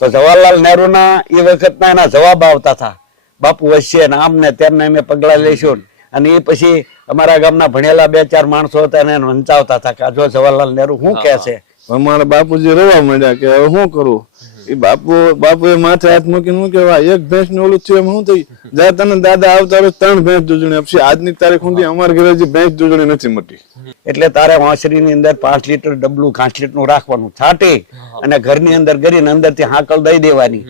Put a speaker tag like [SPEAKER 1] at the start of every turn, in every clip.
[SPEAKER 1] તો જવાહરલાલ નહેરુના એ વખતના એના જવાબ આવતા હતા. બાપુ વચ્ચે ને આમ ને તેમને અમે પગલાં લઈશું અને એ પછી અમારા ગામના ભણેલા બે ચાર માણસો હતા એને વંચાવતા હતા કે જો જવાહરલાલ નહેરુ શું કહે છે?
[SPEAKER 2] અમારા બાપુજી રવા માંડ્યા કે હવે શું કરું? એ બાપુ બાપુએ માથે હાથ મૂકીને કેવા એક ભેંસનું ઓલું થયું એમ શું થઈ જા તને દાદા આવતા રોજ ત્રણ ભેંસ દૂધણી આપશે. આજની તારીખ સુધી અમારા ઘરે જે ભેંસ દૂધણી નથી મટી.
[SPEAKER 1] એટલે તારે વાંસળીની અંદર પાંચ લીટર ડબલું ઘાસ લીટરનું રાખવાનું. છાંટી અને ઘરની અંદર કરીને અંદરથી હાકલ દઈ દેવાની.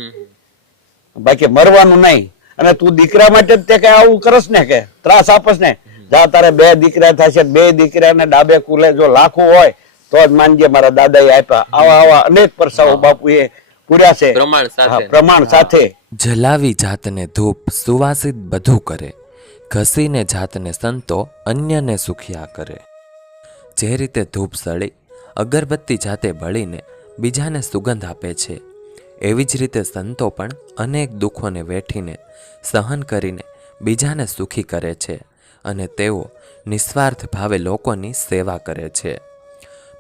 [SPEAKER 1] બાકી મરવાનું નહીં. અને તું દીકરા માટે તે કઈ આવું કરસ ને કે? ત્રાસ આપસ ને. જા તારે બે દીકરા થશે બે દીકરાને ડાબે કુલે જો લાખું હોય તો જ માનજે મારા દાદાએ આપ્યા. આવા આવા અનેક પરસાઓ બાપુએ પૂર્યા છે.
[SPEAKER 3] પ્રમાણ સાથે.
[SPEAKER 1] પ્રમાણ સાથે.
[SPEAKER 4] જલાવી જાતને ધૂપ સુવાસિત બધું કરે. ઘસીને જાતને સંતો અન્યને સુખિયા કરે. જે રીતે ધૂપ સળી અગરબત્તી જાતે બળીને બીજાને સુગંધ આપે છે એવી જ રીતે સંતો પણ અનેક દુઃખોને વેઠીને સહન કરીને બીજાને સુખી કરે છે અને તેઓ નિસ્વાર્થ ભાવે લોકોની સેવા કરે છે.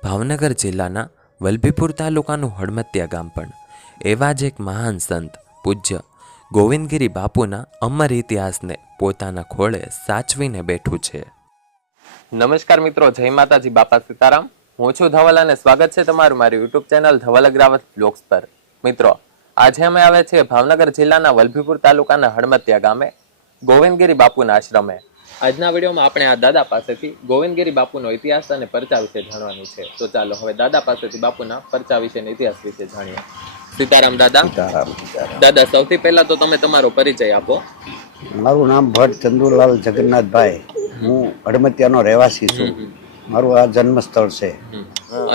[SPEAKER 4] ભાવનગર જિલ્લાના વલભીપુર તાલુકાનું હળમતિયા ગામ પણ એવા જ એક મહાન સંત, પૂજ્ય ગોવિંદગીરી બાપુના અમર ઇતિહાસને પોતાના ખોળે સાચવીને બેઠું છે.
[SPEAKER 3] નમસ્કાર મિત્રો, જય માતાજી, બાપા સીતારામ. હું છું ધવલ અને સ્વાગત છે તમારું મારી YouTube channel Dhaval Agravat blogs પર. મિત્રો, આજે અમે આવે છે ભાવનગર જિલ્લાના વલભીપુર તાલુકાના હળમતિયા ગામે, ગોવિંદગીરી બાપુના આશ્રમે. આજના વિડીયોમાં આપણે આ દાદા પાસેથી ગોવિંદગીરી બાપુનો ઇતિહાસ અને પરચા વિશે જાણવાનું છે. તો ચાલો, હવે દાદા પાસેથી બાપુના પરચા વિશે અને ઇતિહાસ વિશે જાણીએ. સીતારામ દાદા.
[SPEAKER 1] સીતારામ, સીતારામ.
[SPEAKER 3] દાદા સૌથી પહેલા તો તમે તમારો પરિચય આપો.
[SPEAKER 1] મારું નામ ભટ્ટ ચંદુલાલ જગન્નાથભાઈ. હું હડમતિયાનો રહેવાસી છું. મારું આ જન્મ સ્થળ છે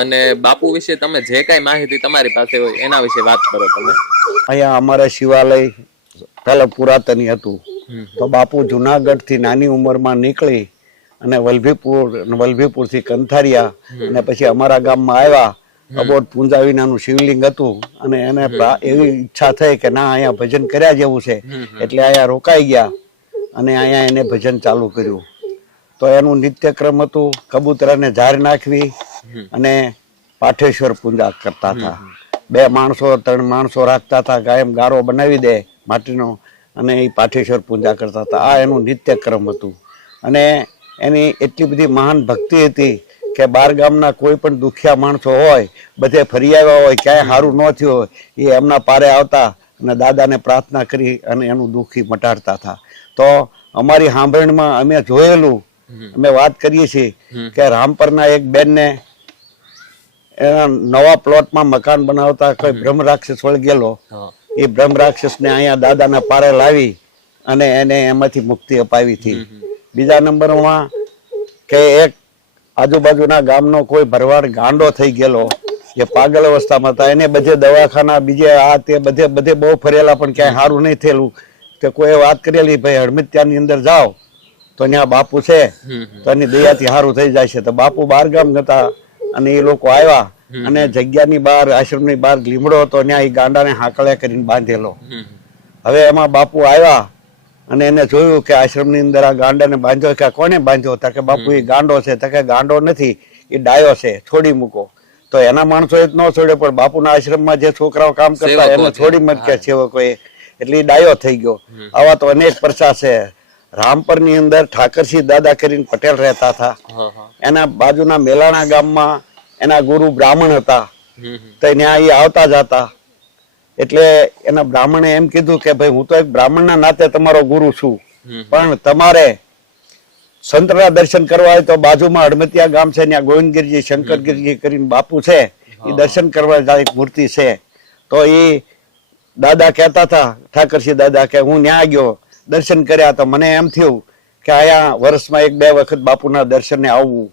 [SPEAKER 3] અને બાપુ વિશે તમે જે કઈ માહિતી તમારી પાસે હોય એના વિશે વાત કરો તમે.
[SPEAKER 1] અહીંયા અમારે શિવાલય પહેલા પુરાતની હતું. તો બાપુ જુનાગઢથી નાની ઉંમરમાં નીકળી અને વલભીપુર વલભીપુરથી કંથારિયા અને પછી અમારા ગામમાં આવ્યા. અબોટ પૂંજા વિનાનું શિવલિંગ હતું અને એને એવી ઈચ્છા થઈ કે ના અહીંયા ભજન કર્યા જેવું છે. એટલે અહીંયા રોકાઈ ગયા અને અહીંયા એને ભજન ચાલુ કર્યું. તો એનું નિત્યક્રમ હતું કબૂતરાને ઝાર નાખવી અને પાઠેશ્વર પૂજા કરતા હતા. બે માણસો ત્રણ માણસો રાખતા હતા ગાયમ ગારો બનાવી દે માટીનો અને એ પાઠેશ્વર પૂજા કરતા હતા. આ એનું નિત્યક્રમ હતું. અને એની એટલી બધી મહાન ભક્તિ હતી કે બાર ગામના કોઈ પણ દુખિયા માણસો હોય બધે ફરી આવ્યા હોય ક્યાંય સારું ન થયું હોય એ એમના પારે આવતા અને દાદાને પ્રાર્થના કરી અને એનું દુઃખી મટાડતા હતા. તો અમારી સાંભળણીમાં અમે જોયેલું અમે વાત કરીએ છીએ કે રામપરના એક બેનને એના નવા પ્લોટમાં મકાન બનાવતા કોઈ બ્રહ્મ રાક્ષસ વળગેલો એ બ્રહ્મ રાક્ષસને અહીંયા દાદાના પારે લાવી અને એને એમાંથી મુક્તિ અપાવી હતી. બીજા નંબરમાં કે એક આજુબાજુના ગામનો કોઈ ભરવાડ ગાંડો થઈ ગયેલો જે પાગલ અવસ્થામાં હતા. એને બધે દવાખાના બીજે આ તે બધે બધે બહુ ફરેલા પણ ક્યાંય સારું નહીં થયેલું. કે કોઈ વાત કરેલી ભાઈ હડમિત્યાની અંદર જાઓ. તો ત્યાં બાપુ છે. તો એની દયાથી સારું થઈ જાય છે તો બાપુ બાર ગામ હતા અને એ લોકો આવ્યા અને જગ્યાની બહાર આશ્રમની બહાર લીમડો હતો ત્યાં એ ગાંડાને હાકળે કરીને બાંધેલો. હવે એમાં બાપુ આવ્યા અને એને જોયું કે આશ્રમની અંદર આ ગાંડાને બાંધ્યો કે કોને બાંધ્યો? તા કે બાપુ એ ગાંડો છે. તા કે ગાંડો નથી એ ડાયો છે. છોડી મૂકો. તો એના માણસો જ ન છોડ્યો પણ બાપુના આશ્રમમાં જે છોકરાઓ કામ કરતા એને. છોડી મૂક્યા સેવકોએ. એટલે ડાયો થઈ ગયો. આવા તો અનેક પરચા છે. રામપરની અંદર ઠાકરસિંહ દાદા કરીને પટેલ રહેતા હતા. એના બાજુના મેલાણા ગામમાં એના ગુરુ બ્રાહ્મણ હતા. તો ત્યાં એ આવતા જતા એટલે એના બ્રાહ્મણે એમ કીધું કે ભાઈ હું તો એક બ્રાહ્મણના નાતે તમારો ગુરુ છું. પણ તમારે સંતના દર્શન કરવા હોય તો બાજુમાં હડમતિયા ગામ છે ત્યાં ગોવિંદગીરજી શંકરગીરજી કરીને બાપુ છે એ દર્શન કરવા જાય એક મૂર્તિ છે. તો એ દાદા કહેતા હતા ઠાકરસિંહ દાદા કે હું ન્યા ગયો દર્શન કર્યા તો મને એમ થયું કે આયા વર્ષમાં એક બે વખત બાપુના દર્શને આવવું.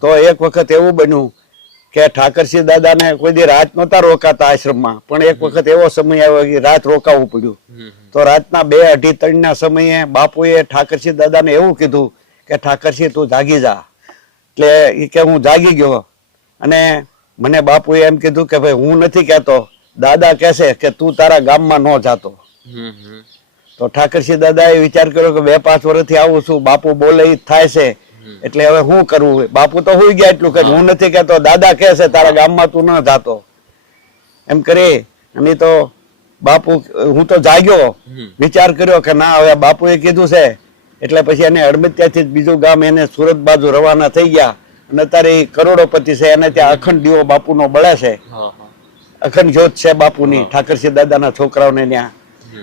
[SPEAKER 1] તો એક વખત એવું બન્યું કે ઠાકરસિંહ દાદાને કોઈ દી રાત નહોતા રોકાતા આશ્રમમાં પણ એક વખત એવો સમય આવ્યો કે રાત રોકાવું પડ્યું. તો રાતના બે અઢી ત્રણ ના સમયે બાપુએ ઠાકરસિંહ દાદાને એવું કીધું કે ઠાકરસિંહ તું જાગી જા. એટલે એ કે હું જાગી ગયો. અને મને બાપુએ એમ કીધું કે ભાઈ હું નથી કહેતો. દાદા કહેશે કે તું તારા ગામમાં ન જાતો. તો ઠાકરસિંહ દાદાએ વિચાર કર્યો કે બે પાંચ વર્ષથી આવું છું. બાપુ બોલે થાય છે. એટલે હવે શું કરવું બાપુ તો હોઈ ગયા એટલું કે હું. નથી કેતો દાદા કે છે તારા ગામમાં તું ન થતો એમ કરી. અને તો બાપુ હું તો જાગ્યો. વિચાર કર્યો કે ના હવે બાપુએ કીધું છે. એટલે પછી એને અડમિત્યાથી જ બીજું ગામ એને સુરત બાજુ રવાના થઈ ગયા. અને અત્યારે કરોડોપતિ છે એને ત્યાં અખંડ દીવો બાપુનો બળે છે. અખંડ જ્યોત છે બાપુની ઠાકરસિંહ દાદાના છોકરાઓને ત્યાં.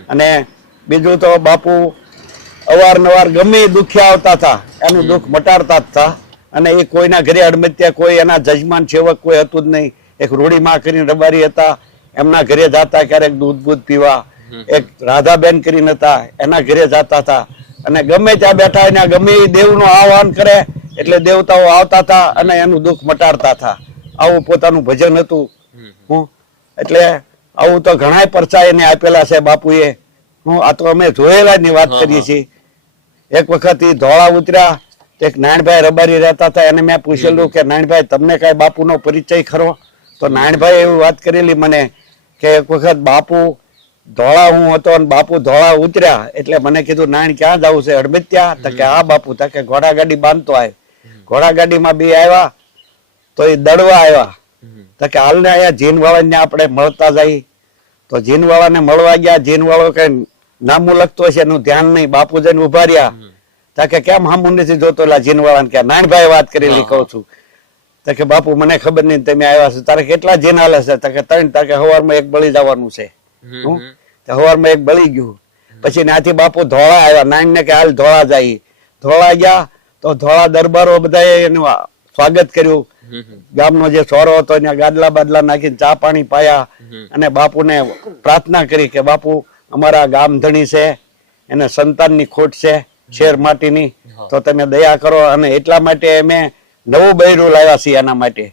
[SPEAKER 1] અને બીજું તો બાપુ અવારનવાર ગમે દુખ્યા આવતા હતા એનું દુઃખ મટાડતા જ હતા. અને એ કોઈના ઘરે અડમત્યા કોઈ એના જજમાન સેવક કોઈ હતું જ નહીં. એક રૂડીમાં કરીને રબારી હતા. એમના ઘરે જતા ક્યારેક દૂધ બૂધ પીવા. એક રાધાબેન કરીને હતા. એના ઘરે જતા હતા. અને ગમે ત્યાં બેઠા એના ગમે દેવનું આહવાન કરે એટલે દેવતાઓ આવતા હતા અને એનું દુઃખ મટાડતા હતા. આવું પોતાનું ભજન હતું. હું? એટલે આવું તો ઘણા પરચા એને આપેલા છે બાપુએ. હું આ તો અમે જોયેલા ની વાત કરીએ છીએ. એક વખત એ ધોળા ઉતર્યા એક નારાયણભાઈ રબારી રહેતા હતા, એને મેં પૂછેલું કે નારાયણભાઈ તમને કઈ બાપુનો પરિચય ખરો? તો નારાયણભાઈ એવી વાત કરેલી મને કે, એક વખત બાપુ ધોળા હું હતો અને બાપુ ધોળા ઉતર્યા, એટલે મને કીધું, નાયણ, ક્યાં જવું છે? અડમિત્યા તો કે આ બાપુ. તા કે ઘોડાગાડી બાંધતો આય. ઘોડાગાડીમાં બી આવ્યા, તો એ દડવા આવ્યા. તો કે હાલને અહીંયા જીનવાળાને આપણે મળતા જઈ. તો જીનવાળાને મળવા ગયા, જીનવાળો કઈ નામું લખતો હશે એનું ધ્યાન નહીં. બાપુ જઈને ઊભા રહ્યા તો કે કેમ હામું નથી જોતો એલા જીનવાળાને કે નાનભાઈ વાત કરેલી કહું છું. તો કે બાપુ મને ખબર નહીં તમે આવ્યા છો. તારે કેટલા જીન હાલે છે તો કે ત્રણ. તો કે હવારમાં એક બળી જવાનું છે. હું? તો એક બળી ગયું. પછી ત્યાંથી બાપુ ધોળા આવ્યા. નાન ને કે હાલ ધોળા જાય. ધોળા ગયા તો ધોળા દરબારો બધા એનું સ્વાગત કર્યું. ગામનો જે સોરો હતો ત્યાં ગાદલા બાદલા નાખીને ચા પાણી પાયા અને બાપુને પ્રાર્થના કરી કે બાપુ અમારા ગામ ધણી છે એને સંતાનની ખોટ છે શેર માટીની. તો તમે દયા કરો અને એટલા માટે અમે નવું બૈરું લાવ્યા છીએ એના માટે.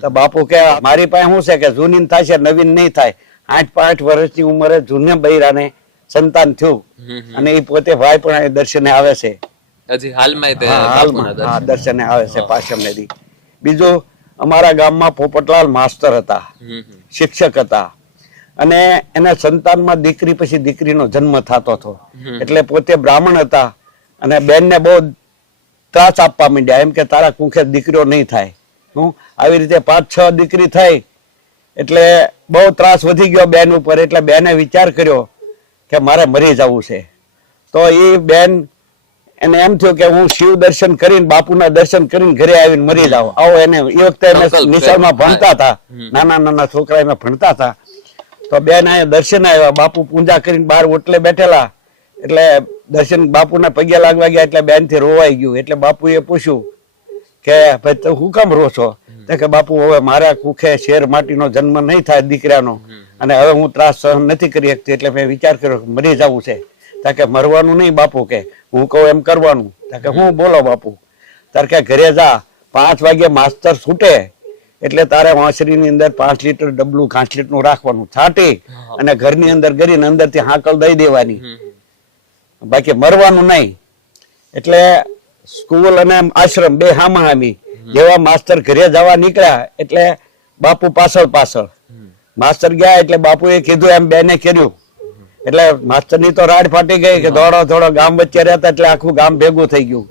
[SPEAKER 1] તો બાપુ કે મારી પાસે શું છે કે જૂની થશે નવીન નહીં થાય. આઠ પાંચ વર્ષની ઉંમરે જૂને બૈરાને સંતાન થયું. અને એ પોતે ભાઈ પણ દર્શને આવે છે.
[SPEAKER 3] હજી હાલમાં
[SPEAKER 1] હાલમાં. હા દર્શને આવે છે પાછળ નદી બીજું અમારા ગામમાં પોપટલાલ માસ્તર હતા. શિક્ષક હતા. અને એના સંતાનમાં દીકરી પછી દીકરીનો જન્મ થતો હતો. એટલે પોતે બ્રાહ્મણ હતા અને બેનને બહુ ત્રાસ આપવા માંડ્યા. એમ કે તારા કુખે દીકરીઓ નહીં થાય. હું આવી રીતે પાંચ છ દીકરી થઈ એટલે બહુ ત્રાસ વધી ગયો બેન ઉપર. એટલે બેને વિચાર કર્યો કે મારે મરી જવું છે. તો એ બેન એને એમ થયું કે હું શિવ દર્શન કરીને બાપુના દર્શન કરીને ઘરે આવીને મરી જાવ આવો એને એ વખતે નિશાળમાં ભણતા હતા. નાના નાના છોકરા એમાં ભણતા હતા. તો બેન અહીંયા દર્શન આવ્યા બાપુ પૂજા કરીને બહાર ઓટલે બેઠેલા. એટલે દર્શન બાપુના પગે લાગવા ગયા એટલે બેનથી રોવાઈ ગયું. એટલે બાપુએ પૂછ્યું કે ભાઈ તું હું કામ રો છો? કે બાપુ હવે મારા કુખે શેર માટીનો જન્મ નહીં થાય દીકરાનો. અને હવે હું ત્રાસ સહન નથી કરી શકતી. એટલે મેં વિચાર કર્યો કે મરી જવું છે. તા કે મરવાનું નહીં બાપુ કે. હું કહું એમ કરવાનું. તા કે હું? બોલો બાપુ. તાર કે ઘરે જા. પાંચ વાગે માસ્તર છૂટે. એટલે તારે વાંસળીની અંદર પાંચ લીટર ડબલું ઘાસ લીટરનું રાખવાનું. છાટી અને ઘરની અંદર કરીને અંદરથી હાંકલ દઈ દેવાની. બાકી મરવાનું નહીં. એટલે સ્કૂલ અને આશ્રમ બે હામા હામી. જેવા માસ્તર ઘરે જવા નીકળ્યા એટલે બાપુ પાછળ પાછળ. માસ્તર ગયા એટલે બાપુએ કીધું એમ બેને કર્યું. એટલે માસ્તરની તો રાડ ફાટી ગઈ કે દોડો દોડો ગામ વચ્ચે રહેતા એટલે આખું ગામ ભેગું થઈ ગયું.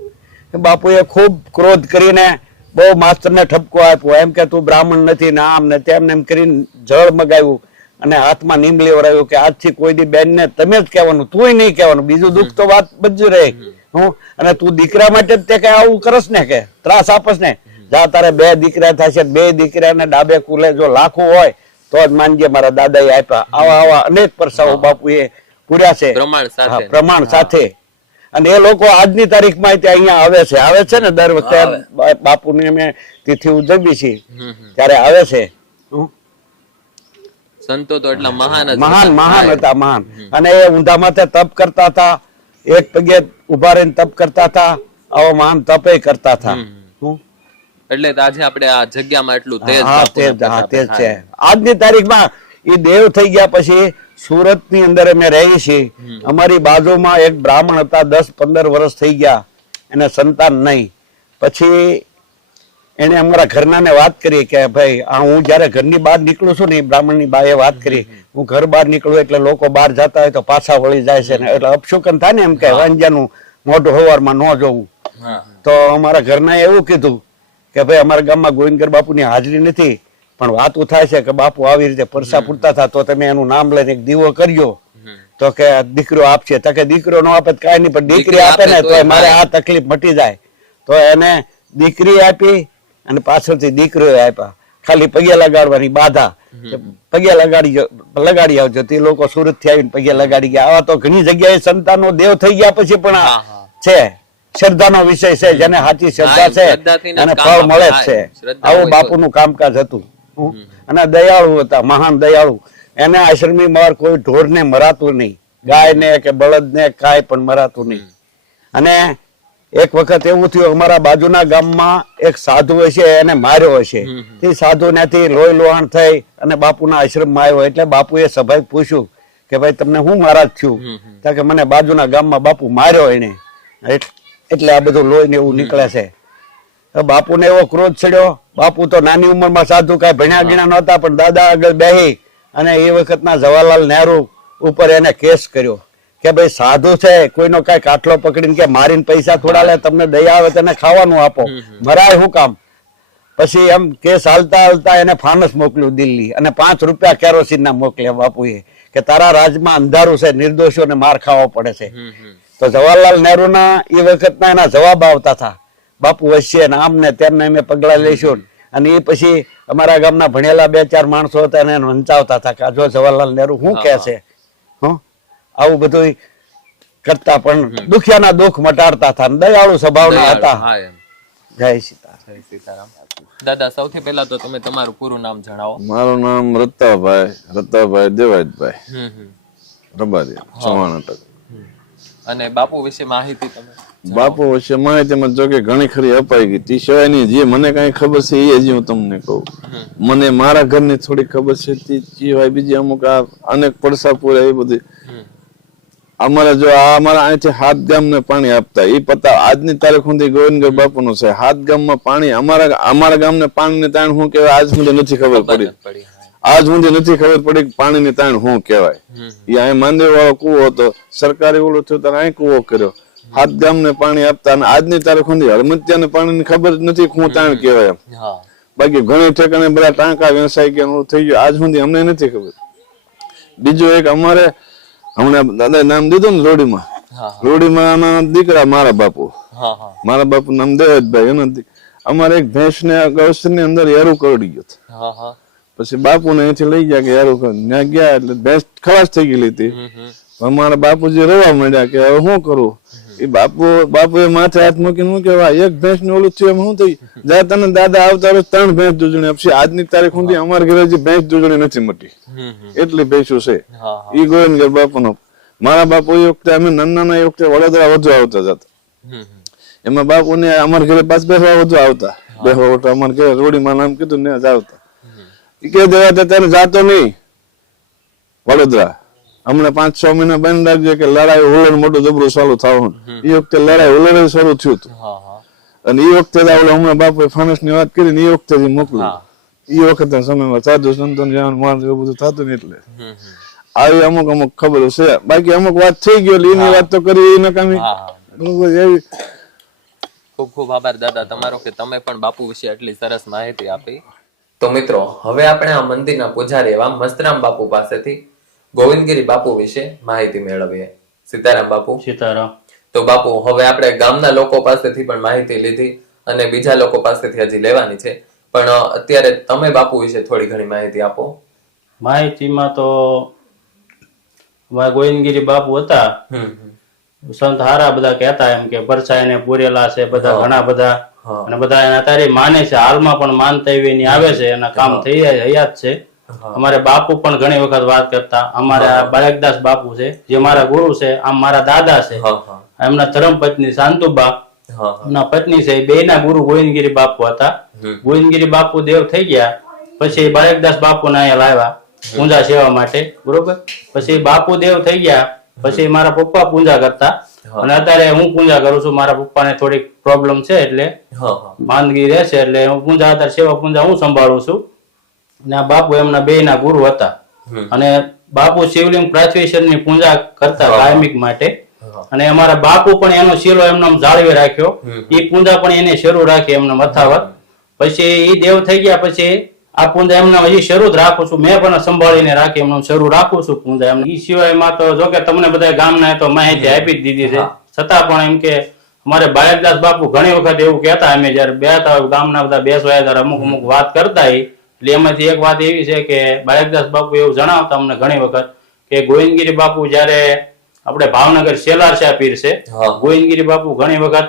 [SPEAKER 1] બાપુએ ખૂબ ક્રોધ કરીને બહુ માસ્તરને ઠપકો આપ્યો. એમ કે તું બ્રાહ્મણ નથી ને આમ ને તેમ એમ કરીને જળ મગાવ્યું અને હાથમાં નીમ લેવડાવ્યું કે આજથી કોઈ દી બેન ને તમે જ કહેવાનું તુંય નહીં કહેવાનું. બીજું દુઃખ તો વાત બધું રહે. હું? અને તું દીકરા માટે જ તે કઈ આવું કરસ ને કે? ત્રાસ આપસ ને. જા તારે બે દીકરા થશે બે દીકરાને ડાબે કુલે જો લાખું હોય તો જ માનજે મારા દાદાએ આપ્યા. આવા આવા અનેક પરસાઓ બાપુએ પૂર્યા છે.
[SPEAKER 3] પ્રમાણ સાથે.
[SPEAKER 1] અને એ લોકો આજની તારીખમાં ત્યાં અહીંયા આવે છે. આવે છે ને દર વખતે બાપુની અમે તિથિ ઉજવવી છીએ. ત્યારે આવે છે.
[SPEAKER 3] સંતો તો એટલા મહાન
[SPEAKER 1] મહાન મહાન હતા મહાન. અને એ ઊંધા માથે તપ કરતા હતા. એક પગે ઊભા રહીને તપ કરતા હતા. આવો મહાન તપે કરતા હતા?
[SPEAKER 3] એટલે આજે આપણે આ જગ્યામાં એટલું તેજ
[SPEAKER 1] હા
[SPEAKER 3] બાપુના
[SPEAKER 1] તે જ હા તે છે. આજની તારીખમાં એ દેવ થઈ ગયા પછી સુરતની અંદર અમે રહીએ છીએ. અમારી બાજુમાં એક બ્રાહ્મણ હતા દસ પંદર વર્ષ થઈ ગયા. એને સંતાન નહીં. પછી એને અમારા ઘરનાને વાત કરી કે ભાઈ આ હું જ્યારે ઘરની બહાર નીકળું છું ને એ બ્રાહ્મણની બાએ વાત કરી હું ઘર બહાર નીકળું એટલે લોકો બહાર જતા હોય તો પાછા વળી જાય છે ને. એટલે અપશુકન થાય ને એમ કે વાંજાનું મોઢું હવારમાં ન જોવું. તો અમારા ઘરના એવું કીધું કે ભાઈ અમારા ગામમાં ગોવિંદગર બાપુની હાજરી નથી. પણ વાતું થાય છે કે બાપુ આવી રીતે પરસા પૂરતા હતા તો તમે એનું નામ લઈને એક દીવો કર્યો તો કે દીકરો આપશે. તો કે દીકરો નો આપે કાંઈ નહીં પણ દીકરી આપે ને તો મારે આ તકલીફ મટી જાય. તો એને દીકરી આપી અને પાછળથી દીકરો આપ્યા. ખાલી પગે લગાડવાની બાધા. પગ્યા પગે લગાડી લગાડી આવજો. તે લોકો સુરતથી આવીને પગે લગાડી ગયા. આવા તો ઘણી જગ્યાએ સંતાનો દેવ થઈ ગયા પછી પણ. છે. શ્રદ્ધાનો વિષય છે. જેને સાચી શ્રદ્ધા છે અને ફળ મળે જ છે. આવું
[SPEAKER 3] બાપુ નું
[SPEAKER 1] બાપુનું કામકાજ હતું. હમ. અને દયાળુ હતા મહાન દયાળુ. એને આશ્રમી માર કોઈ ઢોરને મરાતું નહીં. ગાયને કે બળદને કાંઈ પણ મરાતું નહીં. અને એક વખત એવું થયું અમારા બાજુના ગામમાં એક સાધુ હશે એને માર્યો હશે. તે સાધુ ત્યાંથી લોહી લોહાણ થઈ અને બાપુના આશ્રમમાં આવ્યો. એટલે બાપુએ સભાઈ પૂછ્યું કે ભાઈ તમને હું મહારાજ થયું તો કે મને બાજુના ગામમાં બાપુ માર્યો એને. એટલે આ બધું લોહી ને એવું નીકળે છે. બાપુને એવો ક્રોધ ચડ્યો. બાપુ તો નાની ઉંમરમાં સાધુ કાંઈ ભણ્યા ગણ્યા નહોતા પણ દાદા આગળ બેહી અને એ વખતના જવાહરલાલ નહેરુ ઉપર એને કેસ કર્યો કે ભાઈ સાધુ છે કોઈનો કાંઈ કાટલો પકડીને કે મારીને પૈસા થોડા લે તમને દયા આવે તેને ખાવાનું આપો. મરાય શું કામ? પછી એમ કેસ હાલતા હાલતા એને ફાનસ મોકલ્યું દિલ્હી અને પાંચ રૂપિયા કેરોસીન ના મોકલ્યા બાપુએ કે તારા રાજમાં અંધારું છે નિર્દોષીઓને માર ખાવો પડે છે. તો જવાહરલાલ નહેરુના એ વખતના એના જવાબ આવતા હતા. બાપુ હશે ને આમ ને તેમને અમે પગલા લઈશું અને એ પછી અમારા ગામના ભણેલા બે ચાર માણસો હતા એને વંચાવતા હતા કે જો જવાહરલાલ નહેરુ શું કહે છે? હં? આવું બધું કરતા પણ દુખિયાના દુઃખ મટાડતા હતા અને દયાળુ સ્વભાવના હતા. જય સીતા
[SPEAKER 3] જય સીતારામ. દાદા સૌથી પહેલા તો તમે તમારું પૂરું નામ જણાવો.
[SPEAKER 2] મારું નામ રત્તાભાઈ રત્તાભાઈ દેવાજભાઈ.
[SPEAKER 3] હમ હમ.
[SPEAKER 2] ચવાણ
[SPEAKER 3] અને બાપુ વિશે માહિતી તમે?
[SPEAKER 2] બાપુ વિશે માહિતીમાં જોકે ઘણી ખરી અપાઈ ગઈ. તે સિવાયની જે મને કઈ ખબર છે એ જ હું તમને કહું. મને મારા ઘરની થોડી ખબર છે તે સિવાય બીજી અમુક આ અનેક પડસા પૂરા એ બધી અમારે જો આ અમારા અહીંથી હાથ ગામને પાણી આપતા. એ પતા આજની તારીખ સુધી ગોવિંદગઢ બાપુનું છે. હાથ ગામમાં પાણી અમારા અમારા ગામને પાણીની તાણ શું કહેવાય? આજ સુધી નથી ખબર પડી. આજ સુધી નથી ખબર પડી કે પાણીની તાણ શું કહેવાય. એ અહીં માંદેવ વાળો કુવો હતો. સરકારી ઓલું થયું ત્યારે અહીં કુવો કર્યો. હાથ ગામને પાણી આપતા અને આજની તારીખ સુધી હળમતિયાને પાણીની ખબર જ નથી હું તાણ કહેવાય એમ. બાકી ઘણી ઠેકાણે બધા ટાંકા વ્યવસાય કે થઈ ગયો. આજ સુધી અમને નથી ખબર. બીજું એક અમારે હમણાં દાદા નામ દીધું ને રોડીમાં રોડીમાં દીકરા મારા બાપુ. મારા બાપુ નામ દેવજભાઈ એનો અમારે એક ભેંસ ને ગૌસરની અંદર યારું કરડી ગયો પછી બાપુ ને અહીંથી લઈ ગયા કે યારું કર ત્યાં ગયા એટલે ભેંસ ખલાસ થઈ ગયેલી હતી. અમારા બાપુજી રવા માંડ્યા કે હવે શું કરું? એ બાપુ બાપુએ માથે હાથ મૂકીને કેવા એક ભેંસનું ઓલું થયું એમ શું થઈ જા તને દાદા આવતા રોજ ત્રણ ભેંસ દૂધણી આપશે. આજની તારીખ સુધી અમારા ઘરે જે ભેંસ દૂધણી નથી મટી. એટલી ભેંસો છે.
[SPEAKER 3] હા
[SPEAKER 2] ઈ ગોવિંદગઢ બાપુનો. મારા બાપુ એ વખતે અમે નાના એ વખતે વડોદરા વધુ આવતા જતા. એમાં બાપુ ને અમારા ઘરે પાછ બેસવા વધુ આવતા. બેસવા વટો અમારા ઘરે રોડીમાં નામ કીધું ને જ આવતા. કે દેવા તા ત્યારે જાતો નહીં. વડોદરા. હમણાં પાંચ છ મહિના બંધ રાખજો કે લડાઈ હુલણ મોટું જબરું ચાલુ થવાનું. એ વખતે લડાઈ હુલણ શરૂ થયું હતું. અને એ વખતે આપણે હમણાં બાપુએ ફાનસની વાત કરી ને એ વખતે મોકલું એ વખતે સમયમાં સાધુ સંતન જવાનું માણસ એવું બધું થતું ને એટલે. આવી અમુક અમુક ખબર છે. બાકી અમુક વાત થઈ ગયો એટલે એની વાત તો કરી એ નકામી એવી
[SPEAKER 3] ખૂબ ખૂબ આભાર દાદા તમારો કે તમે પણ બાપુ વિશે આટલી સરસ માહિતી આપી. તો મિત્રો હવે આપણે આ મંદિરના પૂજારી એવા મસ્તરામ બાપુ પાસેથી ગોવિંદગીરી બાપુ વિશે માહિતી મેળવીએ. સીતારામ બાપુ.
[SPEAKER 5] સીતારામ.
[SPEAKER 3] તો બાપુ હવે આપણે ગામના લોકો પાસેથી પણ માહિતી લીધી અને બીજા લોકો પાસેથી હજી લેવાની છે. પણ અત્યારે તમે બાપુ વિશે થોડી ઘણી માહિતી આપો.
[SPEAKER 5] માહિતીમાં તો ગોવિંદગીરી બાપુ હતા. સંત હારા બધા કહેતા એમ કે પરછા એને પૂરેલા છે બધા ઘણા બધા. અને બધા એના તારી માને છે હાલમાં પણ માનતા એવી એની આવે છે એના કામ થઈ હયાત છે. અમારે બાપુ પણ ઘણી વખત વાત કરતા. અમારે બાળકદાસ બાપુ છે જે મારા ગુરુ છે આમ મારા દાદા છે. એમના ધર્મ પત્ની શાંતુબા એમના પત્ની છે બે ના ગુરુ ગોવિંદગીરી બાપુ હતા. ગોવિંદગીરી બાપુ દેવ થઈ ગયા. પછી બાળકદાસ બાપુ અહીંયા લાવ્યા પૂંજા સેવા માટે. બરોબર? પછી બાપુ દેવ થઈ ગયા. પછી મારા પપ્પા પૂજા કરતા. અને અત્યારે હું પૂજા કરું છું. મારા પપ્પાને થોડીક પ્રોબ્લેમ છે એટલે માંદગી રહેશે એટલે હું પૂજા અત્યારે સેવા પૂજા હું સંભાળું છું. અને બાપુ એમના બે ના ગુરુ હતા. અને બાપુ શિવલિંગ પ્રાચવેશ્વરની પૂજા કરતા કાયમિક માટે. અને અમારા બાપુ પણ એનો શીલો એમને જાળવી રાખ્યો. એ પૂજા પણ એને શરૂ રાખી એમને મથાવત. પછી એ દેવ થઈ ગયા પછી આ પૂંજા એમને હજી શરૂ જ રાખું છું. મેં પણ સંભાળીને રાખી એમને શરૂ રાખું છું પૂંજા એમને. એ સિવાયમાં તો જો કે તમને બધા ગામના તો માહિતી આપી જ દીધી છે. છતાં પણ એમ કે અમારે બાયકદાસ બાપુ ઘણી વખત એવું કહેતા અમે જયારે હોય ગામના બધા બેસવા ત્યારે અમુક અમુક વાત કરતા એટલે એમાંથી એક વાત એવી છે કે બાયકદાસ બાપુ એવું જણાવતા અમને ઘણી વખત કે ગોવિંદગીરી બાપુ જયારે આપણે ભાવનગર શેલાર પીર છે
[SPEAKER 3] હા.
[SPEAKER 5] ગોવિંદગીરી બાપુ ઘણી વખત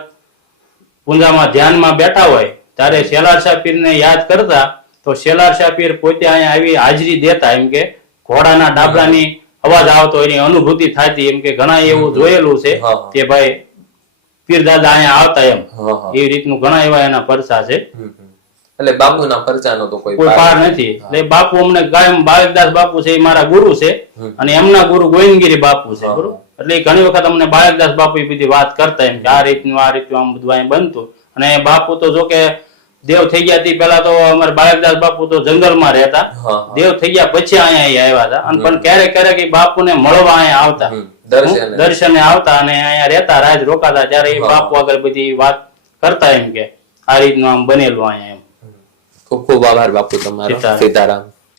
[SPEAKER 5] પૂંજામાં ધ્યાનમાં બેઠા હોય ત્યારે શેલાર શાહ પીરને યાદ કરતા તો શેલાર શાહ પીર પોતે અહીંયા આવી હાજરી દેતા એમ કે ઘોડાના ડાબડાની અવાજ આવતો એની અનુભૂતિ થતી એમ કે ઘણા એવું જોયેલું છે કે ભાઈ પીર દાદા અહીંયા આવતા એમ. એવી રીતનું ઘણા એવા એના પરસા છે.
[SPEAKER 3] એટલે બાપુના પરચાનો તો કોઈ પાર
[SPEAKER 5] નથી. એટલે બાપુ અમને કાયમ બાળકદાસ બાપુ છે એ મારા ગુરુ છે અને એમના ગુરુ ગોવિંદગીરી બાપુ છે બરોબર? એટલે ઘણી વખત અમને બાળકદાસ બાપુ એ બધી વાત કરતા એમ કે આ રીતનું આ રીતનું આમ બધું અહીં બનતું. અને બાપુ તો જો કે દેવ થઈ ગયા થી પેલા તો અમારે બાળકદાસ બાપુ તો જંગલમાં રહેતા. દેવ થઈ ગયા પછી અહીંયા આવ્યા હતા. અને પણ ક્યારેક ક્યારેક ઈ બાપુને મળવા અહીંયા આવતા.
[SPEAKER 3] દર્શને.
[SPEAKER 5] આવતા અને અહીંયા રહેતા રાજ રોકાતા. ત્યારે એ બાપુ આગળ બધી વાત કરતા એમ કે આ રીતનું આમ બનેલું અહીંયા એમ.
[SPEAKER 3] ખૂબ ખૂબ આભાર બાપુ તમારો સીતારામ.